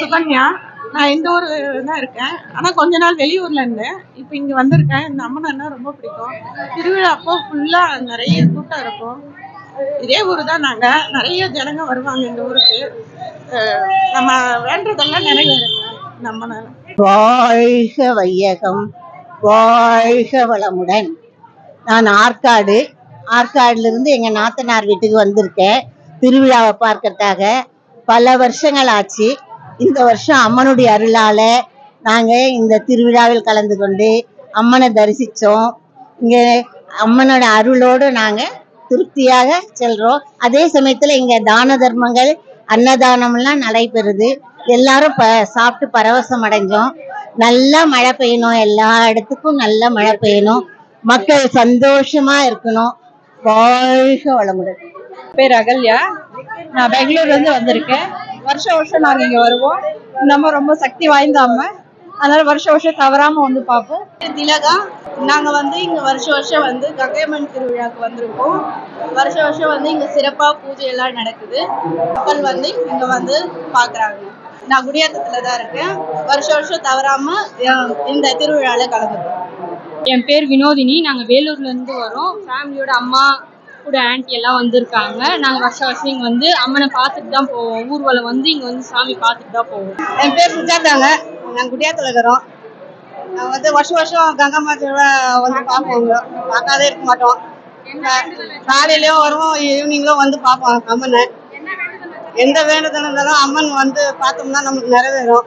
சுகன்யா. நான் இந்த ஊர் தான் இருக்கேன். ஆனால் கொஞ்ச நாள் வெளியூர்ல இருந்தேன். இப்போ இங்கே வந்திருக்கேன். இந்த அம்மனா ரொம்ப பிடிக்கும். திருவிழா அப்போ ஃபுல்லாக நிறைய கூட்டம் இருக்கும். இதே ஊர் தான் நாங்கள். நிறைய ஜனங்க வருவாங்க இந்த ஊருக்கு. நம்ம வேண்டதெல்லாம் நிறைவேறுங்க இந்த அம்மனால. வாழ்க வையகம், வாழ்க வளமுடன். நான் ஆற்காடுலேருந்து எங்கள் நாத்தனார் வீட்டுக்கு வந்திருக்கேன் திருவிழாவை பார்க்கறதுக்காக. பல வருஷங்கள் ஆச்சு. இந்த வருஷம் அம்மனுடைய அருளால நாங்கள் இந்த திருவிழாவில் கலந்து கொண்டு அம்மனை தரிசித்தோம். இங்கே அம்மனோட அருளோடு நாங்கள் திருப்தியாக செல்கிறோம். அதே சமயத்தில் இங்கே தான தர்மங்கள் அன்னதானம்லாம் நடைபெறுது. எல்லாரும் சாப்பிட்டு பரவசம் அடைஞ்சோம். நல்லா மழை பெய்யணும், எல்லா இடத்துக்கும் நல்ல மழை பெய்யணும், மக்கள் சந்தோஷமா இருக்கணும். வாழ்க வளமுடன். பேர் அகல்யா. நான் பெங்களூர்லேருந்து வந்திருக்கேன். வருஷம் நாங்க இங்க வருவோம். இந்த அம்மா ரொம்ப சக்தி வாய்ந்த அம்மா, அதனால வருஷம் தவறாம வந்து பார்ப்போம். திலகா. நாங்க இங்க வருஷம் கங்கையம்மன் திருவிழாக்கு வந்திருக்கோம். வருஷம் இங்க சிறப்பா பூஜை எல்லாம் நடக்குது. மக்கள் இங்க பாக்குறாங்க. நான் குடியாத்தத்துல தான் இருக்கேன். வருஷம் தவறாம இந்த திருவிழால கலந்துக்கிறோம். என் பேர் வினோதினி. நாங்க வேலூர்ல இருந்து வரோம். ஃபேமிலியோட அம்மா கூட ஆன்ட்டி எல்லாம் வந்திருக்காங்க. நாங்க வருஷம் இங்க அம்மனை பார்த்துட்டு தான் போவோம். ஊர்வலம் இங்க சாமி பார்த்துட்டு தான் போவோம். என் பேர் சுஜாதாங்க. நாங்க குடியாத்துல இருக்கிறோம். நாங்க வருஷம் கங்கம்மா திருவிழா பார்ப்போம். பார்க்காதே இருக்க மாட்டோம். காலையிலயும் வருவோம், ஈவினிங்லும் பார்ப்போம் அம்மனை. எந்த வேண்டுதல் இருந்தாலும் அம்மன் பார்த்தோம்னா நமக்கு நிறைவேறும்.